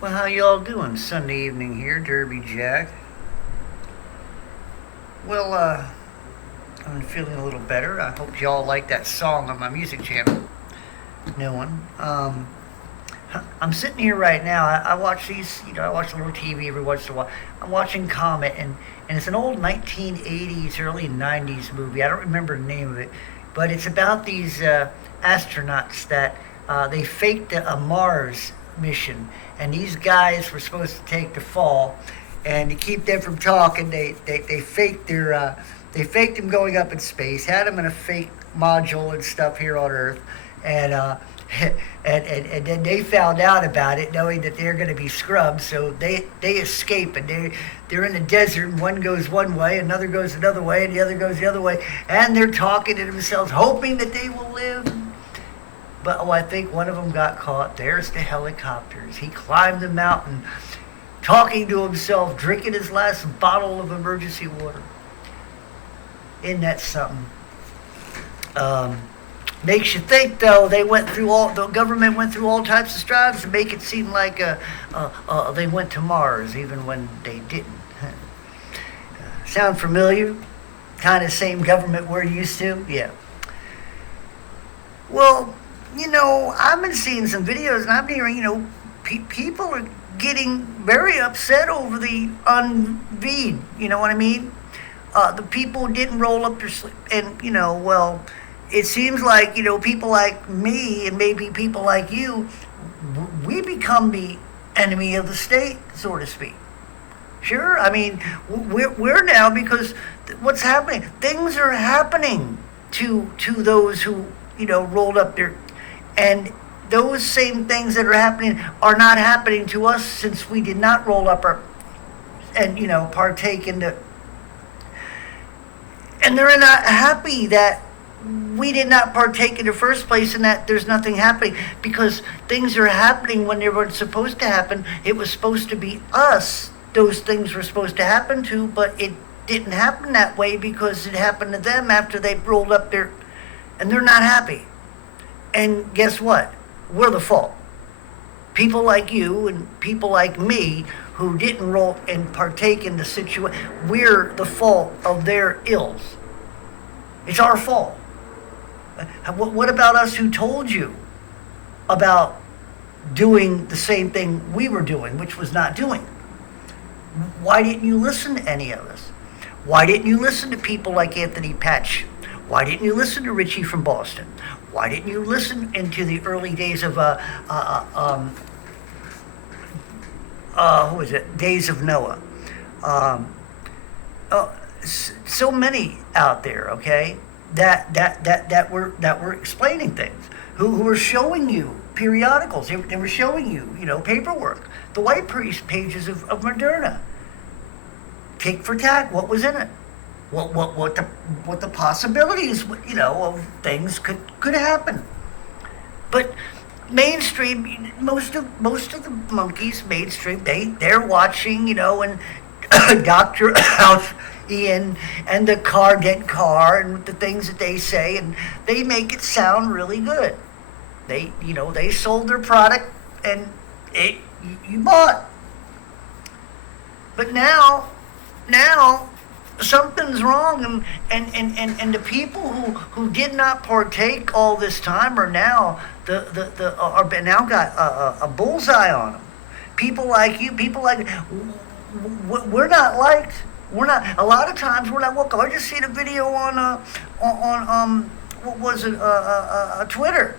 Well, how y'all doing? Sunday evening here, Derby Jack. Well, I'm feeling a little better. I hope y'all like that song on my music channel. New one. I'm sitting here right now. I watch these, I watch a little TV every once in a while. I'm watching Comet, and it's an old 1980s, early 90s movie. I don't remember the name of it, but it's about these astronauts that they faked a Mars mission, and these guys were supposed to take the fall, and to keep them from talking, they faked they faked them going up in space, had them in a fake module and stuff here on Earth, and and then they found out about it, knowing that they're going to be scrubbed. So they escape, and they're in the desert. And one goes one way, another goes another way, and the other goes the other way, and they're talking to themselves, hoping that they will live. But I think one of them got caught. There's the helicopters. He climbed the mountain, talking to himself, drinking his last bottle of emergency water. Isn't that something? Um, Makes you think, though. The government went through all types of strides to make it seem like they went to Mars, even when they didn't. Sound familiar? Kind of same government we're used to? Yeah. Well, I've been seeing some videos, and I'm hearing, people are getting very upset over the unV'd. You know what I mean? The people didn't roll up their sleeve, and well, it seems like people like me and maybe people like you, we become the enemy of the state, so to speak. Sure, I mean, we're now, because what's happening? Things are happening to those who rolled up their, and those same things that are happening are not happening to us, since we did not roll up our and partake in the, and they're not happy that we did not partake in the first place, and that there's nothing happening, because things are happening when they weren't supposed to happen. It was supposed to be us those things were supposed to happen to, but it didn't happen that way, because it happened to them after they rolled up their, and they're not happy. And guess what? We're the fault. People like you and people like me who didn't roll and partake in the situation, we're the fault of their ills. It's our fault. What about us who told you about doing the same thing we were doing, which was not doing? Why didn't you listen to any of us? Why didn't you listen to people like Anthony Patch? Why didn't you listen to Richie from Boston? Why didn't you listen into the early days of who was it? Days of Noah. Um, so many out there, okay, that were explaining things, who were showing you periodicals. They were showing you, paperwork, the white pages of Moderna, tick for tack, what was in it, what the possibilities, of things could happen. But mainstream, most of the monkeys, mainstream, they're watching, and Dr. House Ian and the car and the things that they say, and they make it sound really good. They sold their product, and you bought. But now something's wrong, and the people who did not partake all this time are now are now got a bullseye on them. People like you, people like, we're not liked. We're not. A lot of times we're not welcome. I just seen a video on what was it, Twitter.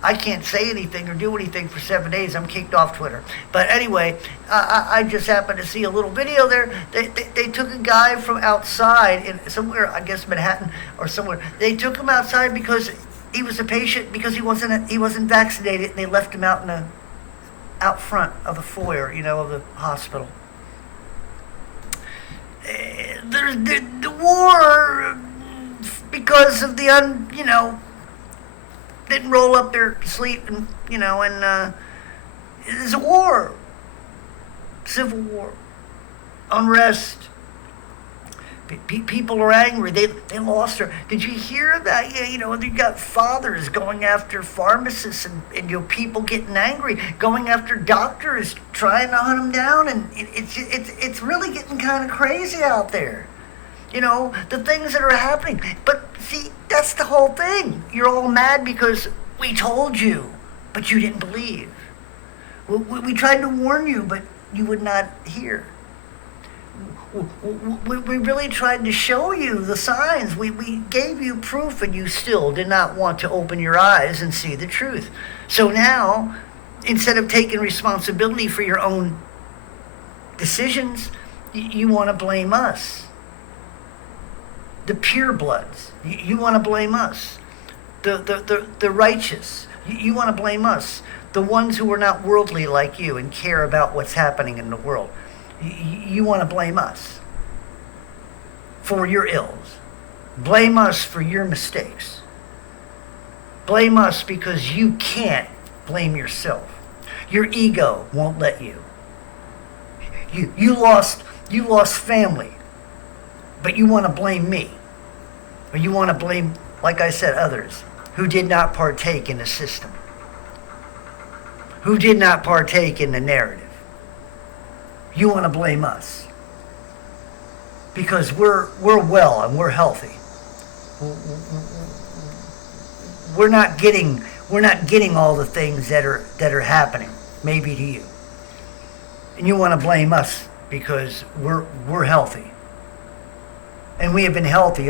I can't say anything or do anything for 7 days. I'm kicked off Twitter. But anyway, I just happened to see a little video there. They took a guy from outside in somewhere, I guess Manhattan or somewhere. They took him outside because he was a patient, because he wasn't vaccinated, and they left him out front of the foyer, of the hospital. The war, because of the didn't roll up their sleep, and it's a war, civil war, unrest, People are angry. They lost her. Did you hear that? Yeah, you got fathers going after pharmacists and people getting angry, going after doctors, trying to hunt them down, and it's really getting kind of crazy out there. The things that are happening. But see, that's the whole thing. You're all mad because we told you, but you didn't believe. We tried to warn you, but you would not hear. We really tried to show you the signs. We gave you proof, and you still did not want to open your eyes and see the truth. So now, instead of taking responsibility for your own decisions, you want to blame us. The purebloods. You want to blame us. The righteous. You want to blame us. The ones who are not worldly like you and care about what's happening in the world. You want to blame us for your ills. Blame us for your mistakes. Blame us because you can't blame yourself. Your ego won't let you. You lost family, but you want to blame me. Or you want to blame, like I said, others who did not partake in the system, who did not partake in the narrative. You want to blame us because we're well and we're healthy. We're not getting all the things that are happening, maybe to you. And you want to blame us because we're healthy. And we have been healthy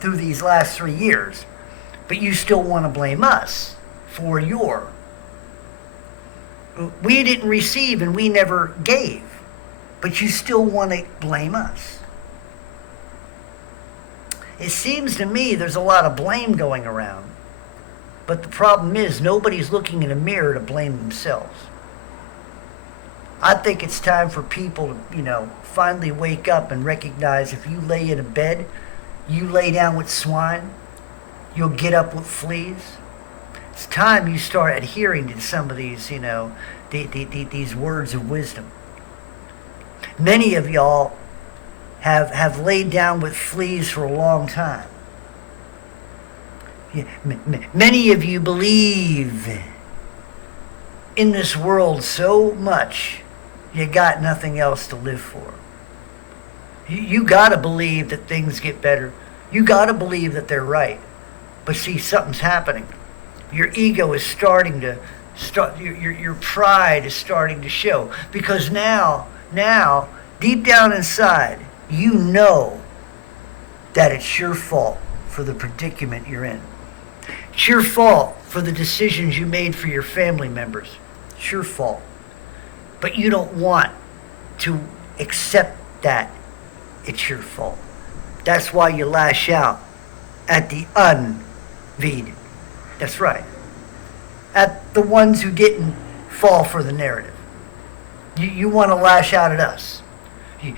through these last 3 years. But you still want to blame us for we didn't receive and we never gave. But you still want to blame us. It seems to me there's a lot of blame going around. But the problem is nobody's looking in a mirror to blame themselves. I think it's time for people to, finally wake up and recognize if you lay in a bed, you lay down with swine, you'll get up with fleas. It's time you start adhering to some of these, these words of wisdom. Many of y'all have laid down with fleas for a long time. Many of you believe in this world so much, you got nothing else to live for. You got to believe that things get better. You got to believe that they're right. But see, something's happening. Your ego is starting to your pride is starting to show, because now deep down inside you know that it's your fault for the predicament you're in. It's your fault for the decisions you made for your family members. It's your fault. But you don't want to accept that it's your fault. That's why you lash out at the unvied. That's right. At the ones who didn't fall for the narrative. You want to lash out at us. You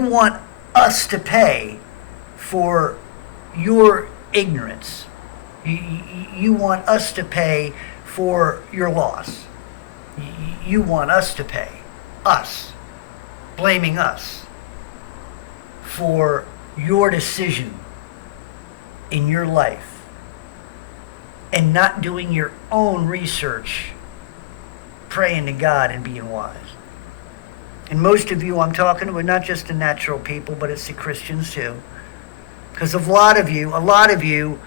want us to pay for your ignorance. You want us to pay for your loss. You want us to pay. Us. Blaming us for your decision in your life and not doing your own research, praying to God and being wise. And most of you I'm talking about, not just the natural people, but it's the Christians too. Because a lot of you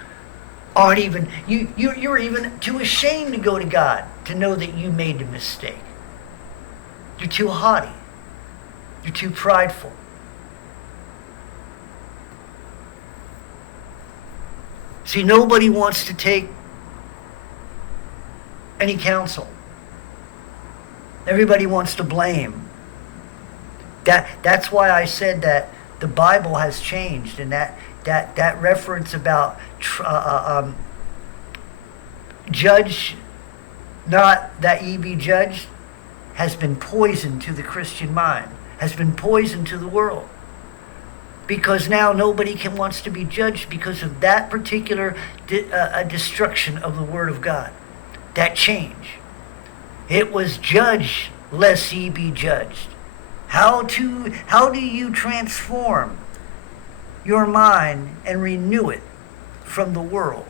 aren't even, you're even too ashamed to go to God to know that you made a mistake. You're too haughty. You're too prideful. See, nobody wants to take any counsel. Everybody wants to blame. That's why I said that the Bible has changed, and that reference about judge not that ye be judged has been poisoned to the Christian mind, has been poisoned to the world. Because now nobody wants to be judged because of that particular destruction of the Word of God. That change. It was judge lest ye be judged. How do you transform your mind and renew it from the world,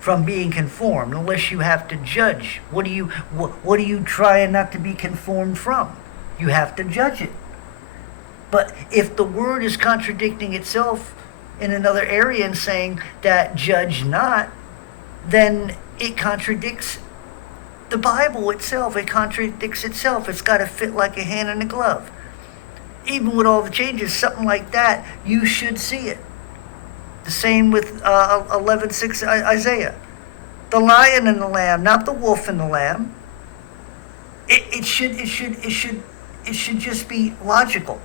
from being conformed, unless you have to judge? What are you trying not to be conformed from? You have to judge it. But if the word is contradicting itself in another area and saying that judge not, then it contradicts the Bible itself. It contradicts itself. It's got to fit like a hand in a glove. Even with all the changes, something like that, you should see it. The same with 11:6 Isaiah. The lion and the lamb, not the wolf and the lamb. It should just be logical.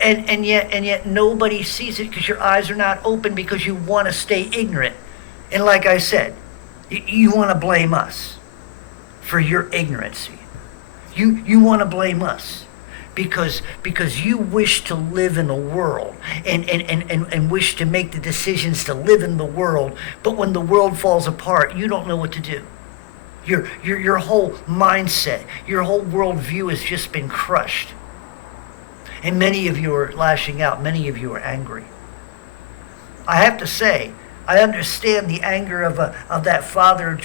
And yet nobody sees it because your eyes are not open, because you want to stay ignorant. And like I said, you want to blame us for your ignorancy. You want to blame us because you wish to live in the world and wish to make the decisions to live in the world, but when the world falls apart, you don't know what to do. Your whole mindset, your whole worldview has just been crushed. And many of you are lashing out. Many of you are angry. I have to say, I understand the anger of that father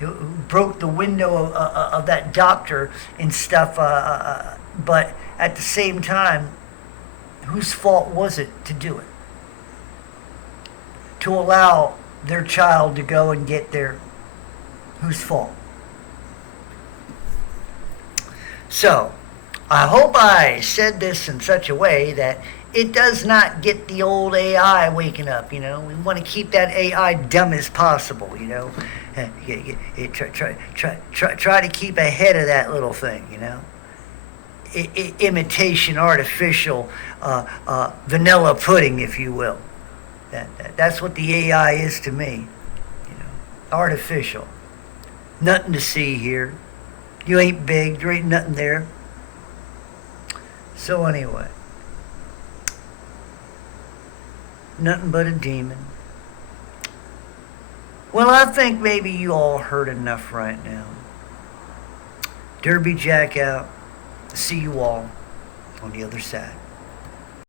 who broke the window of that doctor and stuff. But at the same time, whose fault was it to do it? To allow their child to go and get there? Whose fault? So, I hope I said this in such a way that it does not get the old AI waking up. We want to keep that AI dumb as possible. Try to keep ahead of that little thing. Imitation, artificial, vanilla pudding, if you will. That's what the AI is to me. Artificial. Nothing to see here. You ain't big. There ain't nothing there. So anyway, nothing but a demon. Well, I think maybe you all heard enough right now. Derby Jack out. See you all on the other side.